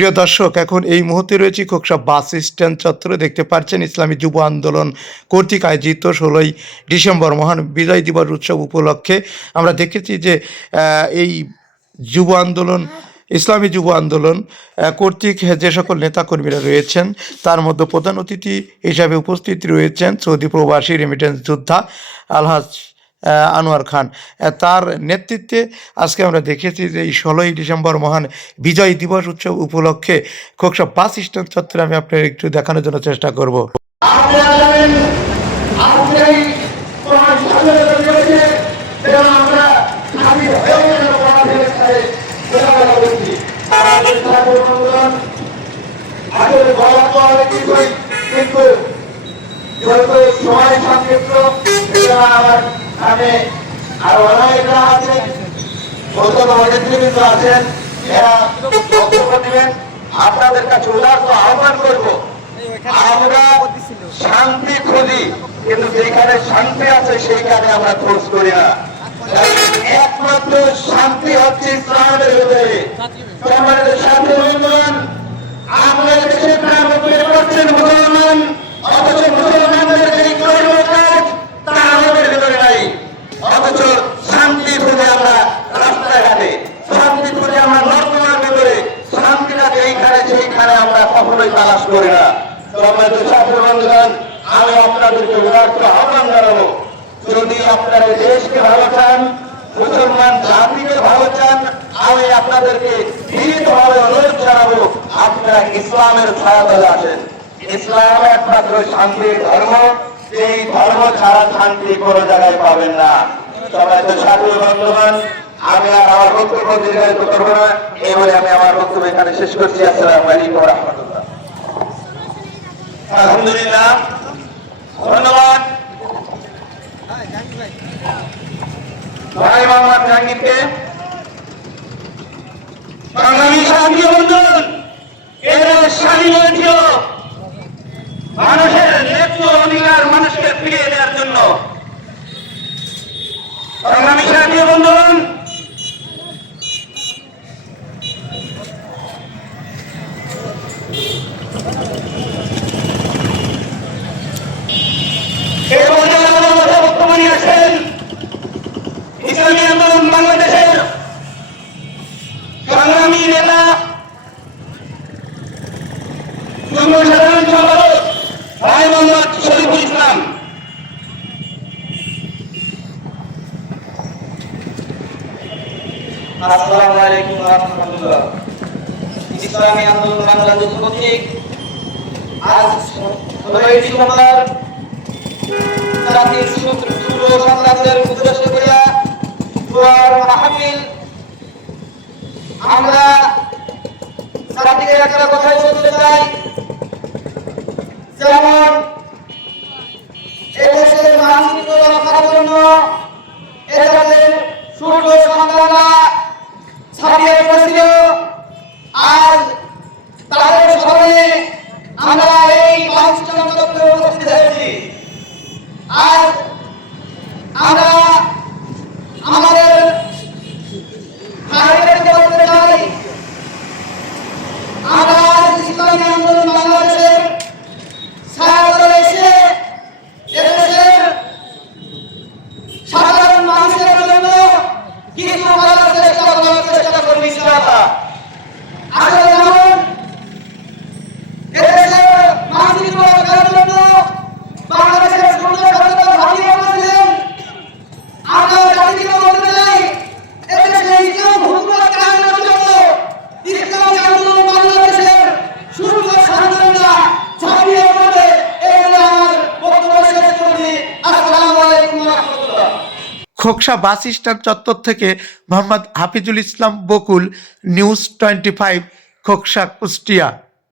প্রিয় দর্শক, এখন এই মুহূর্তে রয়েছে খোকসা বাস স্ট্যান্ড চত্বরে দেখতে পাচ্ছেন ইসলামী যুব আন্দোলন কর্তৃক আয়োজিত ষোলোই ডিসেম্বর মহান বিজয় দিবস উৎসব উপলক্ষে। আমরা দেখেছি যে এই যুব আন্দোলন, ইসলামী যুব আন্দোলন কর্তৃক যে সকল নেতাকর্মীরা রয়েছেন, তার মধ্যে প্রধান অতিথি হিসাবে উপস্থিত রয়েছেন সৌদি প্রবাসী রেমিটেন্স যোদ্ধা আলহাজ আনোয়ার খান। তার নেতৃত্বে আজকে আমরা দেখেছি যে এই ষোলোই ডিসেম্বর মহান বিজয় দিবস উৎসব উপলক্ষে খোকসা বাস স্ট্যান্ড চত্বরে আমি আপনার একটু দেখানোর জন্য চেষ্টা করব। সময় সংক্ষিপ্ত আমি আরও অনেকরা আছেন গৌতম নেতৃবৃন্দ আছেন। এরা বক্তব্য দিবেন। আপনাদের কাছে উদার্ত আহ্বান করব, আমরা শান্তি খুঁজি, কিন্তু যেখানে শান্তি আছে সেইখানে আমরা খোঁজ করি না। একমাত্র শান্তি হচ্ছে ইসলামের ভিতরে। সম্মানিত সাথী বন্ধুগণ আমাদের দেশে প্রায় নব্বই পার্সেন্ট মুসলমান অথচ মুসলমানদের যে কর্মকাজ তা আমাদের ভিতরে নাই অথচ শান্তি খুঁজে আমরা রাস্তাঘাটে শান্তি খুঁজে আমরা নর্দমার ভিতরে শান্তিটা যেইখানে সেইখানে আমরা কখনোই তালাশ করি না সম্মানিত ছাত্র বন্ধুগণ আমি আপনাদেরকে উদার্ত আহ্বান জানাব। যদি আপনারা দেশকে ভালো চান, মুসলমান জাতিকে ভালো চান, আমি আপনাদেরকে বিনীতভাবে অনুরোধ জানাব, আপনারা ইসলামের ছায়াতলে আসেন। ইসলাম একমাত্র শান্তির ধর্ম এই ধর্ম ছাড়া শান্তি কোনো জায়গায় পাবেন না। সবাই তো সাধু বন্ধুবান আমি আর আমার বক্তব্য দীর্ঘায়িত করব না, এই বলে আমি আমার বক্তব্য এখানে শেষ করছি। আসসালামু আলাইকুম রহমতুল্লাহ। মানুষকে ফিরিয়ে দেওয়ার জন্য। সংগ্রামী সাথী বন্ধুন এই পর্যায়ে আমাদের মধ্যে বক্তব্য নিয়ে আসেন ইসলামী আন্দোলন বাংলাদেশের সংগ্রামী নেতা যুগ্ম সাধারণ সম্পাদক ভাই মোহাম্মদ শরীফুল ইসলাম আসসালামু আলাইকুম রাহমাতুল্লাহ। ইসলামী আন্দোলন বাংলাদেশ কর্তৃক আজ ষোলোই ডিসেম্বর জাতির যুব সন্তানদের উদ্দেশ্য করিয়া দোয়ার মাহফিল। আমরা জাতিকে একটা কথাই বলতে চাই। যেমন এদেশের মানচিত্র রক্ষার জন্য আমরা এই পাঁচজন চক্রে উপস্থিত হয়েছি। আজ আমরা আমাদের আমরা ইসলামী আন্দোলন বাংলাদেশের এসে এদেশের সাধারণ মানুষের জন্য কিছু করার চেষ্টা করার চেষ্টা করবি আসলে যেমন এদেশের মানচিত্র রক্ষার জন্য বাংলাদেশের সূর্য সরকার ভাবিয়ে বলেছিলেন আমরা জাতিকে বলতে চাই এদেশে ইসলাম হুকুমত কায়েমের জন্য ইসলামী আন্দোলন বাংলাদেশের সূর্য সন্তানরা ঝাঁপিয়ে পড়বে এই বলে আমার বক্তব্য শেষ করছি আসসালামু আলাইকুম ওয়া রাহমাতুল্লাহ খোকসা বাস স্ট্যান্ড চত্বর থেকে Mohammad Hafizul Islam Bakul news twenty five Khoksa Kushtia.